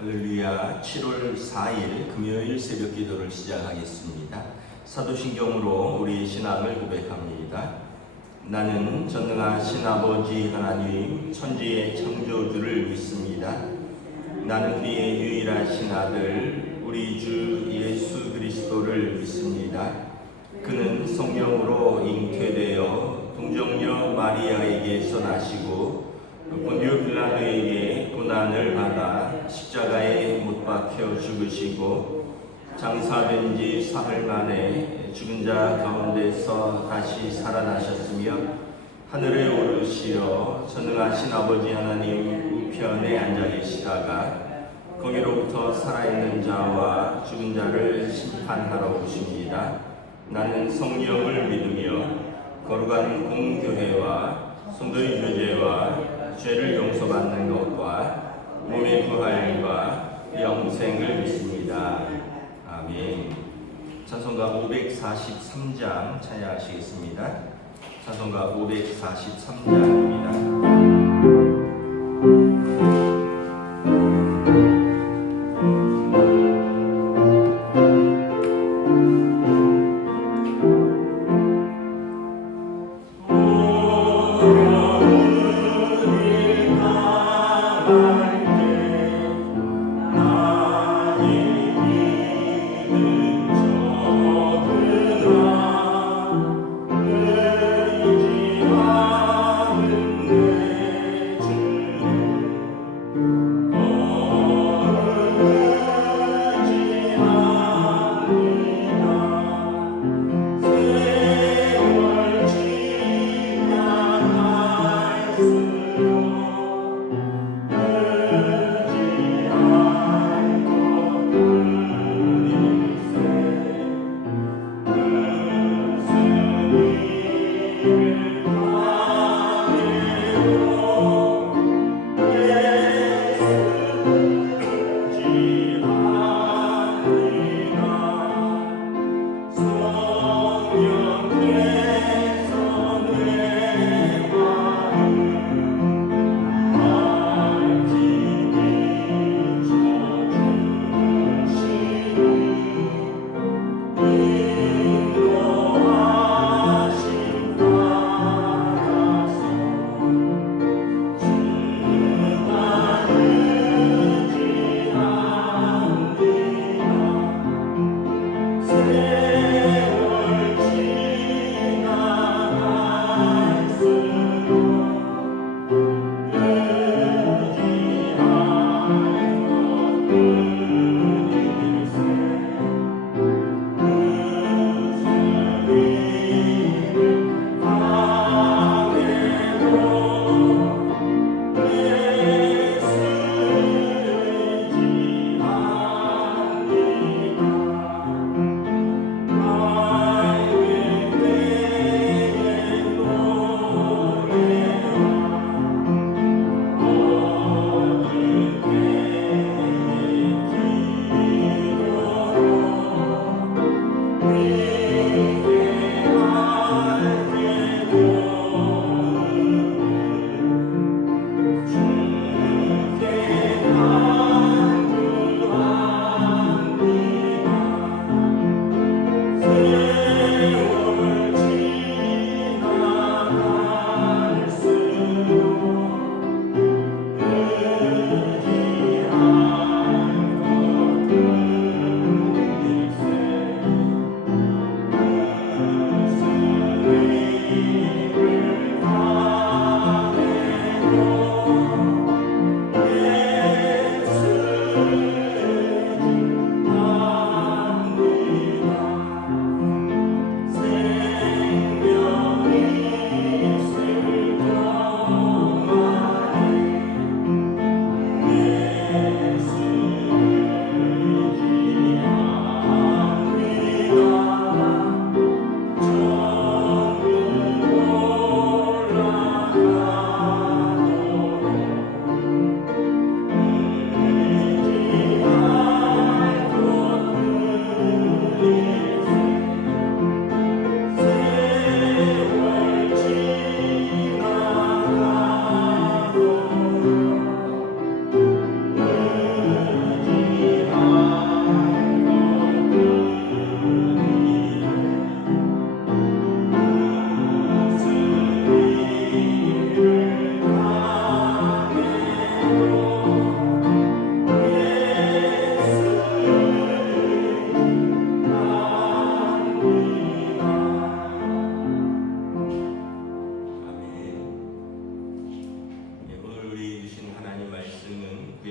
할렐루야. 7월 4일 금요일 새벽 기도를 시작하겠습니다. 사도신경으로 우리 신앙을 고백합니다. 나는 전능하신 아버지 하나님 천지의 창조주를 믿습니다. 나는 그의 유일하신 아들 우리 주 예수 그리스도를 믿습니다. 그는 성령으로 잉태되어 동정녀 마리아에게서 나시고 본디오 빌라도에게 고난을 받아 십자가에 못 박혀 죽으시고 장사된 지 사흘 만에 죽은 자 가운데서 다시 살아나셨으며 하늘에 오르시어 전능하신 아버지 하나님 우편에 앉아 계시다가 거기로부터 살아있는 자와 죽은 자를 심판하러 오십니다. 나는 성령을 믿으며 거룩한 공교회와 성도의 교제와 죄를 용서받는 것과 몸의 부활과 영생을 믿습니다. 아멘. 찬송가 543장 찬양하시겠습니다. 찬송가 543장입니다.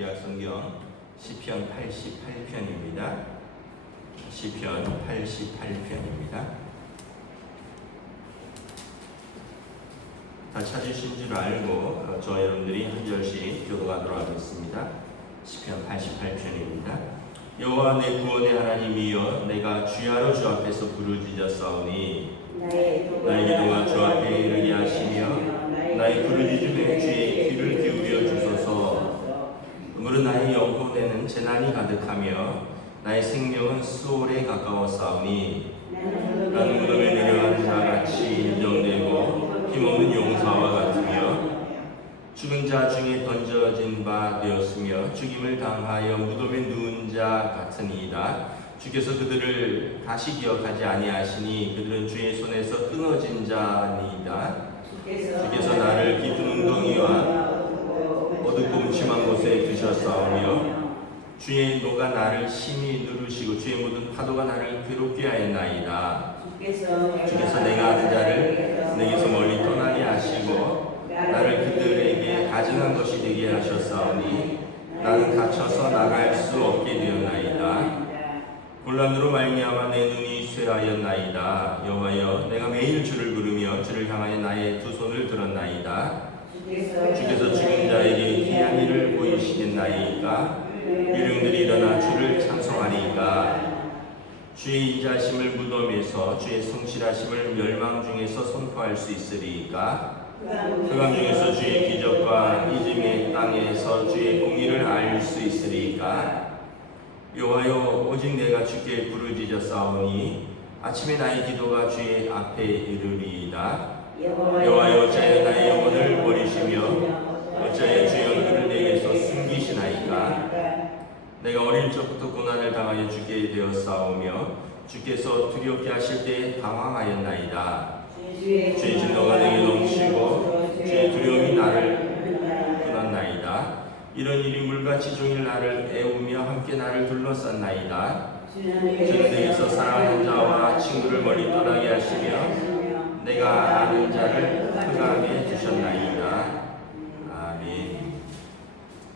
구약 성경 시편 88편입니다. 시편 88편입니다. 다 찾으신 줄 알고 저와 여러분들이 한 절씩 교도하도록 하겠습니다. 시편 88편입니다. 여호와 내 구원의 하나님이여, 내가 주야로 주 앞에서 부르짖었사오니 나의 기도가 주 앞에 이르게 하시며 나의 부르짖음에 주의 귀를 기울여 주소서. 물은 나의 영혼에는 재난이 가득하며 나의 생명은 수월에 가까웠사오니 나는 무덤에 내려가는 자같이 인정되고 힘없는 용사와 같으며 죽은 자 중에 던져진 바 되었으며 죽임을 당하여 무덤에 누운 자 같으니이다. 주께서 그들을 다시 기억하지 아니하시니 그들은 주의 손에서 끊어진 자니이다. 주께서 나를 깊은 웅덩이와 어둡고 음침한 곳에 두셨사오며 주의 노가 나를 심히 누르시고 주의 모든 파도가 나를 괴롭게 하였나이다. 주께서 내가 아는 자를 내게서 멀리 떠나게 하시고 나를 그들에게 가증한 것이 되게 하셨사오니 나는 갇혀서 나갈 수 없게 되었나이다. 곤란으로 말미암아 내 눈이 쇠하였나이다. 여호와여, 내가 매일 주를 부르며 주를 향하여 나의 두 손을 들었나이다. 주께서 죽은 자에게 귀한 일을 보이시겠나이까? 유령들이 일어나 주를 찬송하니까. 주의 인자심을 무덤에서 주의 성실하심을 멸망 중에서 선포할 수 있으리까? 흑암 중에서 주의 기적과 이즘의 땅에서 주의 공의를 알 수 있으리까? 여호와여, 오직 내가 주께 부르짖었사오니 아침에 나의 기도가 주의 앞에 이르리이다. 여호와여, 어찌하여 나의 영혼을 버리시며 어찌하여 주의 얼굴을 내게서 숨기시나이까? 내가 어릴 적부터 고난을 당하여 죽게 되었사오며 주께서 두렵게 하실 때 당황하였나이다. 주의 진노가 내게 넘치고 주의 두려움이 나를 끊었나이다. 이런 일이 물같이 종일 나를 애우며 함께 나를 둘러쌌나이다. 주는 내게서 사랑하는 자와 친구를 멀리 떠나게 하시며 내가 아는 자를 흑암에 두셨나이다. 아멘.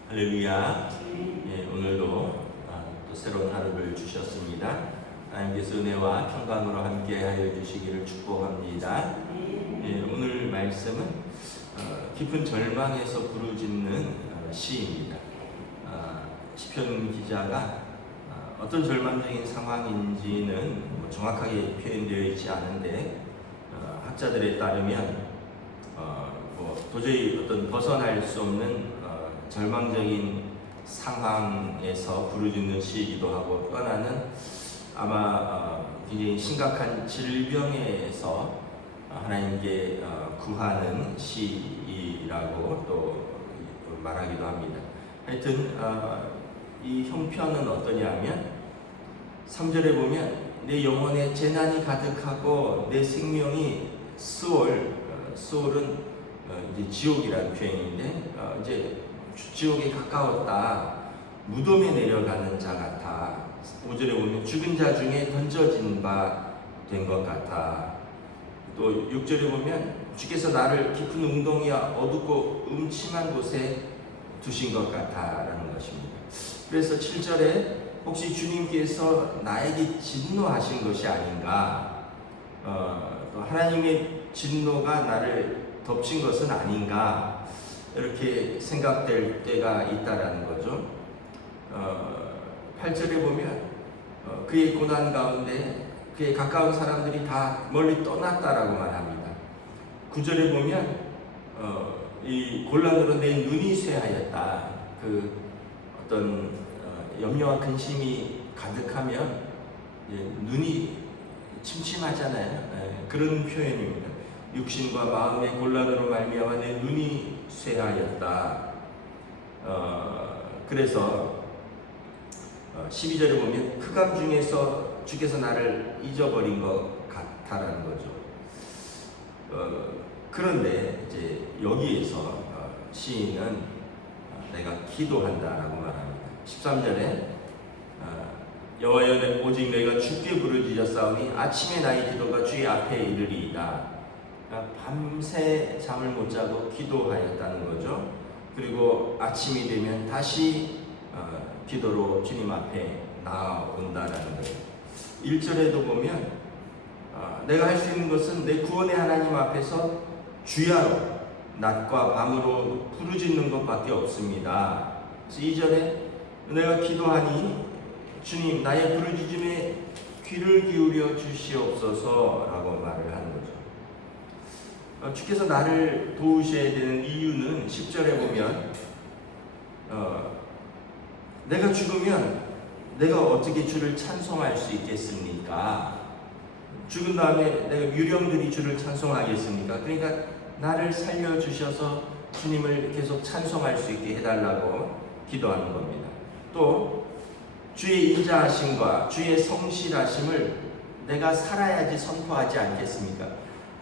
할렐루야. 오늘도 또 새로운 하루를 주셨습니다. 하나님께서 은혜와 평강으로 함께하여 주시기를 축복합니다. 오늘 말씀은 깊은 절망에서 부르짖는 시입니다. 시편 기자가 어떤 절망적인 상황인지는 정확하게 표현되어 있지 않은데 학자들에 따르면 도저히 어떤 벗어날 수 없는 절망적인 상황에서 부르짖는 시이기도 하고 또 하나는 아마 굉장히 심각한 질병에서 하나님께 구하는 시이라고 또 말하기도 합니다. 하여튼 이 형편은 어떠냐면 3절에 보면 내 영혼에 재난이 가득하고 내 생명이 수월은 이제 지옥이라는 표현인데 이제 지옥에 가까웠다. 무덤에 내려가는 자 같아. 5절에 보면 죽은 자 중에 던져진 바 된 것 같아. 또 6절에 보면 주께서 나를 깊은 웅덩이와 어둡고 음침한 곳에 두신 것 같아 라는 것입니다. 그래서 7절에 혹시 주님께서 나에게 진노하신 것이 아닌가, 또 하나님의 진노가 나를 덮친 것은 아닌가 이렇게 생각될 때가 있다라는 거죠. 8절에 보면 그의 고난 가운데 그의 가까운 사람들이 다 멀리 떠났다라고 말합니다. 9절에 보면 이 곤란으로 내 눈이 쇠하였다. 그 어떤 염려와 근심이 가득하면 눈이 침침하잖아요. 그런 표현입니다. 육신과 마음의 곤란으로 말미암아 내 눈이 쇠하였다. 그래서 12절에 보면 흑암 중에서 주께서 나를 잊어버린 것 같다라는 거죠. 그런데 이제 여기에서 시인은 내가 기도한다라고 말합니다. 13절에 여호와여, 오직 내가 주께 부르짖었사오니 아침에 나의 기도가 주의 앞에 이르리이다. 밤새 잠을 못 자고 기도하였다는 거죠. 그리고 아침이 되면 다시 기도로 주님 앞에 나아온다라는 거예요. 1절에도 보면 내가 할 수 있는 것은 내 구원의 하나님 앞에서 주야로 낮과 밤으로 부르짖는 것밖에 없습니다. 그래서 2절에 내가 기도하니 주님 나의 부르짖음에 귀를 기울여 주시옵소서라고 말을 하는 거죠. 주께서 나를 도우셔야 되는 이유는 10절에 보면 내가 죽으면 내가 어떻게 주를 찬송할 수 있겠습니까? 죽은 다음에 내가 유령들이 주를 찬송하겠습니까? 그러니까 나를 살려주셔서 주님을 계속 찬송할 수 있게 해달라고 기도하는 겁니다. 또 주의 인자하심과 주의 성실하심을 내가 살아야지 선포하지 않겠습니까?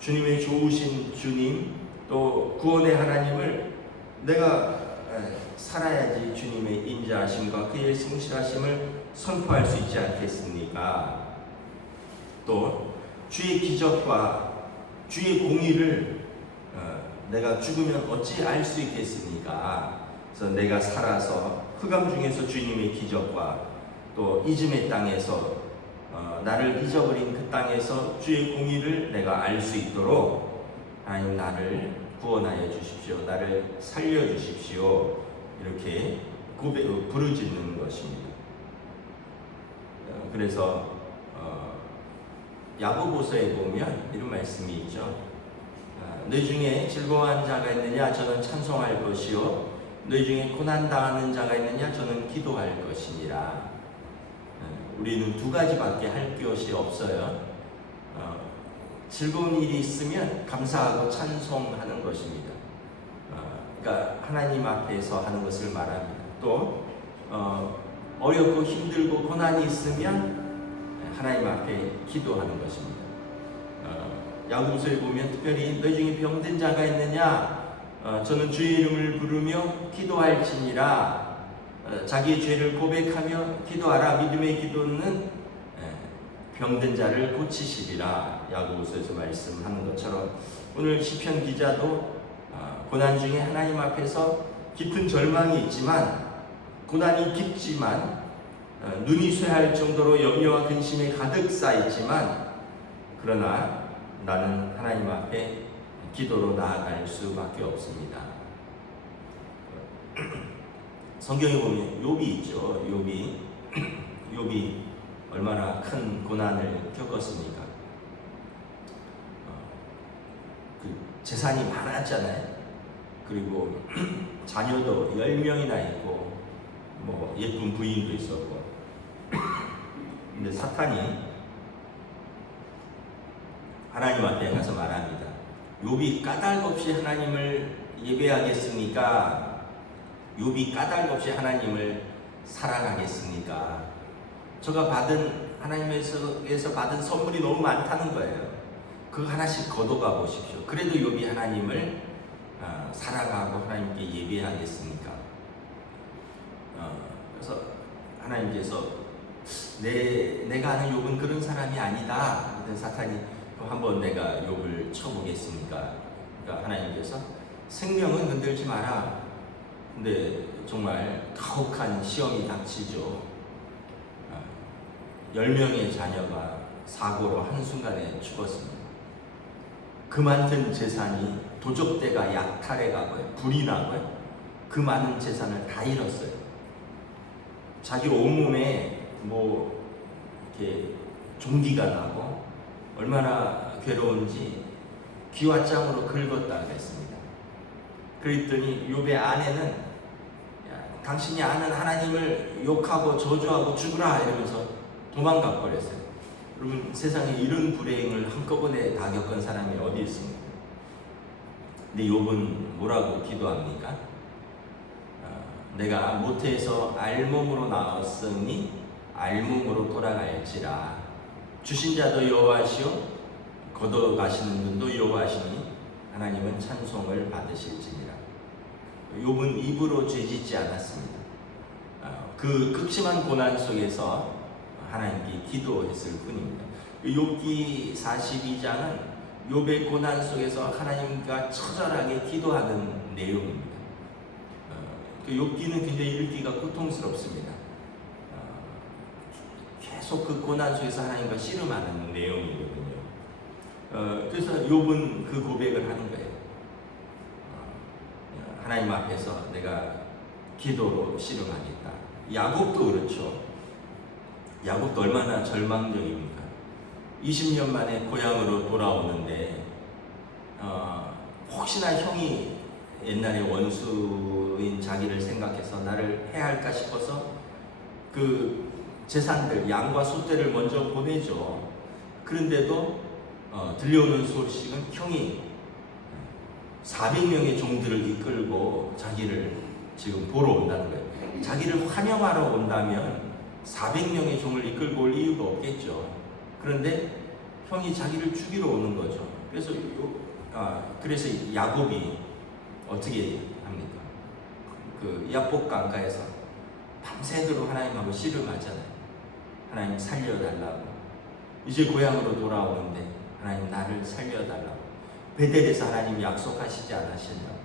주님의 좋으신 주님 또 구원의 하나님을 내가 살아야지 주님의 인자하심과 그의 성실하심을 선포할 수 있지 않겠습니까? 또 주의 기적과 주의 공의를 내가 죽으면 어찌 알 수 있겠습니까? 그래서 내가 살아서 흑암 중에서 주님의 기적과 또 이즘의 땅에서 나를 잊어버린 그 땅에서 주의 공의를 내가 알 수 있도록 하나님 나를 구원하여 주십시오. 나를 살려 주십시오. 이렇게 부르짖는 것입니다. 그래서 야고보서에 보면 이런 말씀이 있죠. 너희 중에 즐거워하는 자가 있느냐? 저는 찬송할 것이요. 너희 중에 고난당하는 자가 있느냐? 저는 기도할 것이니라. 우리는 두 가지밖에 할 것이 없어요. 즐거운 일이 있으면 감사하고 찬송하는 것입니다. 그러니까 하나님 앞에서 하는 것을 말합니다. 또 어렵고 힘들고 고난이 있으면 하나님 앞에 기도하는 것입니다. 야고보서에 보면 특별히 너희 중에 병든 자가 있느냐? 저는 주의 이름을 부르며 기도할지니라. 자기의 죄를 고백하며 기도하라. 믿음의 기도는 병든 자를 고치시리라. 야고보서에서 말씀하는 것처럼 오늘 시편 기자도 고난 중에 하나님 앞에서 깊은 절망이 있지만 고난이 깊지만 눈이 쇠할 정도로 염려와 근심에 가득 쌓였지만 그러나 나는 하나님 앞에 기도로 나아갈 수밖에 없습니다. 성경에 보면 욥이 있죠. 욥이 얼마나 큰 고난을 겪었습니까? 그 재산이 많았잖아요. 그리고 자녀도 10명이나 있고 뭐 예쁜 부인도 있었고. 근데 사탄이 하나님 앞에 가서 말합니다. 욥이 까닭 없이 하나님을 예배하겠습니까? 욥이 까닭 없이 하나님을 사랑하겠습니까? 저가 받은 하나님에서 받은 선물이 너무 많다는 거예요. 그거 하나씩 걷어가 보십시오. 그래도 욥이 하나님을 사랑하고 하나님께 예배하겠습니까? 그래서 하나님께서 내가 아는 욥은 그런 사람이 아니다. 그랬더니 사탄이 한번 내가 욥을 쳐보겠습니까? 그러니까 하나님께서 생명은 건들지 마라. 근데 정말 가혹한 시험이 닥치죠. 10명의 자녀가 사고로 한순간에 죽었습니다. 그 많은 재산이 도적대가 약탈해가고요. 불이 나고요. 그 많은 재산을 다 잃었어요. 자기 온몸에 뭐 이렇게 종기가 나고 얼마나 괴로운지 기와장으로 긁었다 그랬습니다. 그랬더니 욥의 아내는 당신이 아는 하나님을 욕하고 저주하고 죽으라 이러면서 도망가 버렸어요. 여러분 세상에 이런 불행을 한꺼번에 다 겪은 사람이 어디 있습니까? 근데 욥은 뭐라고 기도합니까? 내가 모태에서 알몸으로 나왔으니 알몸으로 돌아갈지라. 주신 자도 여호와시요 걷어가시는 분도 여호와시니 하나님은 찬송을 받으실지니라. 욥은 입으로 죄짓지 않았습니다. 그 극심한 고난 속에서 하나님께 기도했을 뿐입니다. 욥기 42장은 욥의 고난 속에서 하나님과 처절하게 기도하는 내용입니다. 그 욥기는 굉장히 읽기가 고통스럽습니다. 계속 그 고난 속에서 하나님과 씨름하는 내용이거든요. 그래서 욥은 그 고백을 하는 거예요. 하나님 앞에서 내가 기도로 씨름하겠다. 야곱도 그렇죠. 야곱도 얼마나 절망적입니까? 20년 만에 고향으로 돌아오는데 혹시나 형이 옛날에 원수인 자기를 생각해서 나를 해할까 싶어서 그 재산들, 양과 소떼를 먼저 보내죠. 그런데도 들려오는 소식은 형이 400명의 종들을 이끌고 자기를 지금 보러 온다는 거예요. 자기를 환영하러 온다면 400명의 종을 이끌고 올 이유가 없겠죠. 그런데 형이 자기를 죽이러 오는 거죠. 그래서 야곱이 어떻게 합니까? 그 야복 강가에서 밤새도록 하나님하고 씨름하잖아요. 하나님 살려달라고. 이제 고향으로 돌아오는데 하나님 나를 살려달라고. 베델에서 하나님 약속하시지 않으신다고.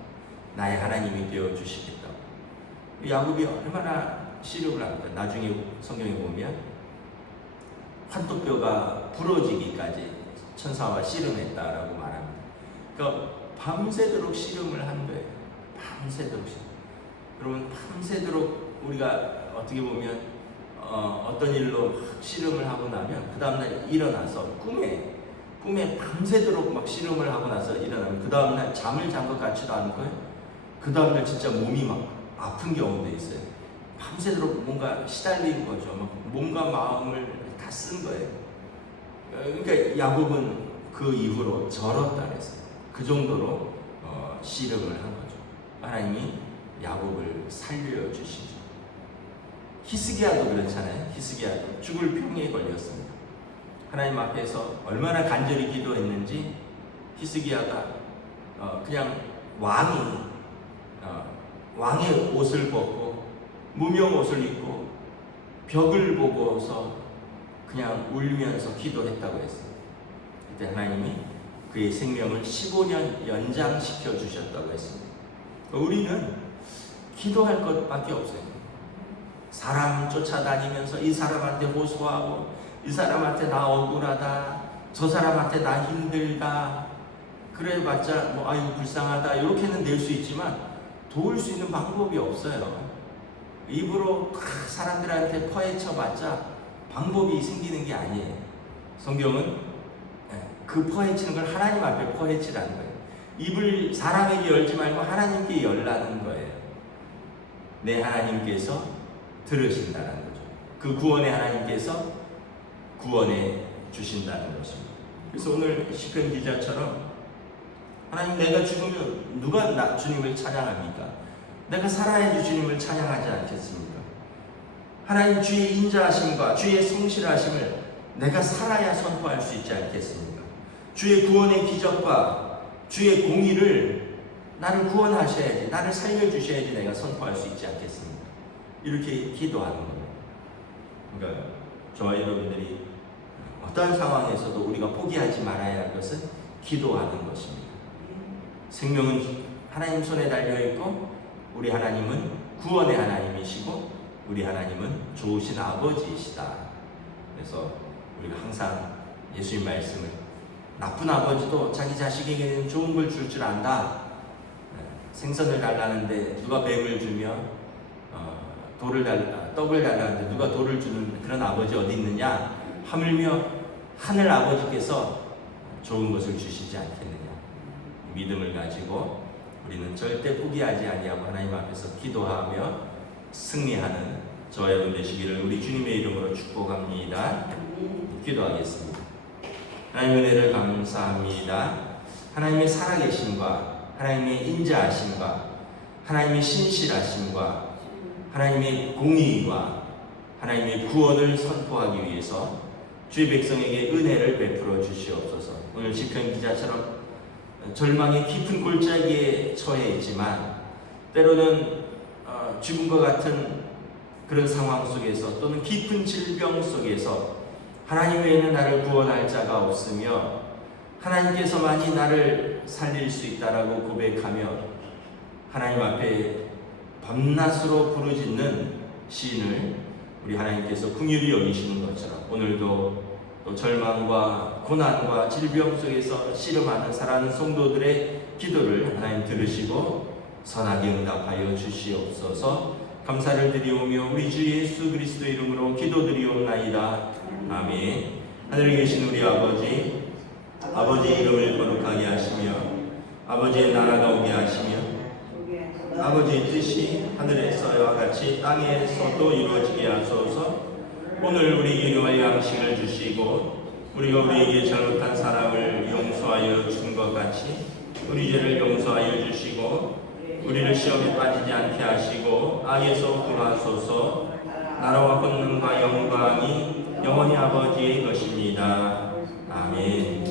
나의 하나님이 되어주시겠다고. 야곱이 얼마나 씨름을 합니까? 나중에 성경에 보면 환도뼈가 부러지기까지 천사와 씨름했다라고 말합니다. 그러니까 밤새도록 씨름을 한 거예요. 밤새도록 씨름. 여러분, 밤새도록 우리가 어떻게 보면 어떤 일로 씨름을 하고 나면 그 다음날 일어나서 꿈에 밤새도록 막 씨름을 하고 나서 일어나면 그 다음날 잠을 잔 것 같지도 않고요. 그 다음날 진짜 몸이 막 아픈 경우도 있어요. 밤새도록 뭔가 시달린 거죠. 막 몸과 마음을 다 쓴 거예요. 그러니까 야곱은 그 이후로 절었다 그랬어요. 그 정도로 씨름을 한 거죠. 하나님이 야곱을 살려주시죠. 히스기야도 그렇잖아요. 히스기야도 죽을 병에 걸렸습니다. 하나님 앞에서 얼마나 간절히 기도했는지 히스기야가 그냥 왕의 옷을 벗고 무명 옷을 입고 벽을 보고서 그냥 울면서 기도했다고 했어요. 그때 하나님이 그의 생명을 15년 연장시켜 주셨다고 했습니다. 우리는 기도할 것밖에 없어요. 사람 쫓아다니면서 이 사람한테 호소하고 이 사람한테 나 억울하다, 저 사람한테 나 힘들다, 그래봤자 뭐 아이고 불쌍하다 이렇게는 낼 수 있지만 도울 수 있는 방법이 없어요. 입으로 사람들한테 퍼헤쳐봤자 방법이 생기는 게 아니에요. 성경은 그 퍼헤치는 걸 하나님 앞에 퍼헤치라는 거예요. 입을 사람에게 열지 말고 하나님께 열라는 거예요. 내 하나님께서 들으신다는 거죠. 그 구원의 하나님께서 구원해 주신다는 것입니다. 그래서 오늘 시편 기자처럼 하나님, 내가 죽으면 누가 주님을 찬양합니까? 내가 살아야 주님을 찬양하지 않겠습니까? 하나님, 주의 인자하심과 주의 성실하심을 내가 살아야 선포할 수 있지 않겠습니까? 주의 구원의 기적과 주의 공의를 나를 구원하셔야지, 나를 살려주셔야지 내가 선포할 수 있지 않겠습니까? 이렇게 기도하는 겁니다. 그러니까 저와 여러분들이 어떠한 상황에서도 우리가 포기하지 말아야 할 것은 기도하는 것입니다. 생명은 하나님 손에 달려있고 우리 하나님은 구원의 하나님이시고 우리 하나님은 좋으신 아버지이시다. 그래서 우리가 항상 예수님 말씀을, 나쁜 아버지도 자기 자식에게는 좋은 걸 줄 줄 안다. 생선을 달라는데 누가 뱀을 주며 떡을 달라는데 누가 돌을 주는 그런 아버지 어디 있느냐? 하물며 하늘 아버지께서 좋은 것을 주시지 않겠느냐. 믿음을 가지고 우리는 절대 포기하지 아니하고 하나님 앞에서 기도하며 승리하는 저와 여러분 되시기를 우리 주님의 이름으로 축복합니다. 기도하겠습니다. 하나님의 은혜를 감사합니다. 하나님의 살아계심과 하나님의 인자하심과 하나님의 신실하심과 하나님의 공의와 하나님의 구원을 선포하기 위해서 주의 백성에게 은혜를 베풀어 주시옵소서. 오늘 시편 기자처럼 절망의 깊은 골짜기에 처해 있지만 때로는 죽음과 같은 그런 상황 속에서 또는 깊은 질병 속에서 하나님 외에는 나를 구원할 자가 없으며 하나님께서만이 나를 살릴 수 있다라고 고백하며 하나님 앞에 밤낮으로 부르짖는 시인을 우리 하나님께서 긍휼히 여기시는 것처럼 오늘도 또 절망과 고난과 질병 속에서 씨름하는 사랑하는 성도들의 기도를 하나님 들으시고 선하게 응답하여 주시옵소서. 감사를 드리오며 우리 주 예수 그리스도 이름으로 기도드리옵나이다. 아멘. 하늘에 계신 우리 아버지, 아버지의 이름을 거룩하게 하시며 아버지의 나라가 오게 하시며 아버지의 뜻이 하늘에서와 같이 땅에서도 이루어지게 하소서. 오늘 우리에게 일용할 양식을 주시고 우리가 우리에게 잘못한 사람을 용서하여 준 것 같이 우리 죄를 용서하여 주시고 우리를 시험에 빠지지 않게 하시고 악에서 구하소서. 나라와 권능과 영광이 영원히 아버지의 것입니다. 아멘.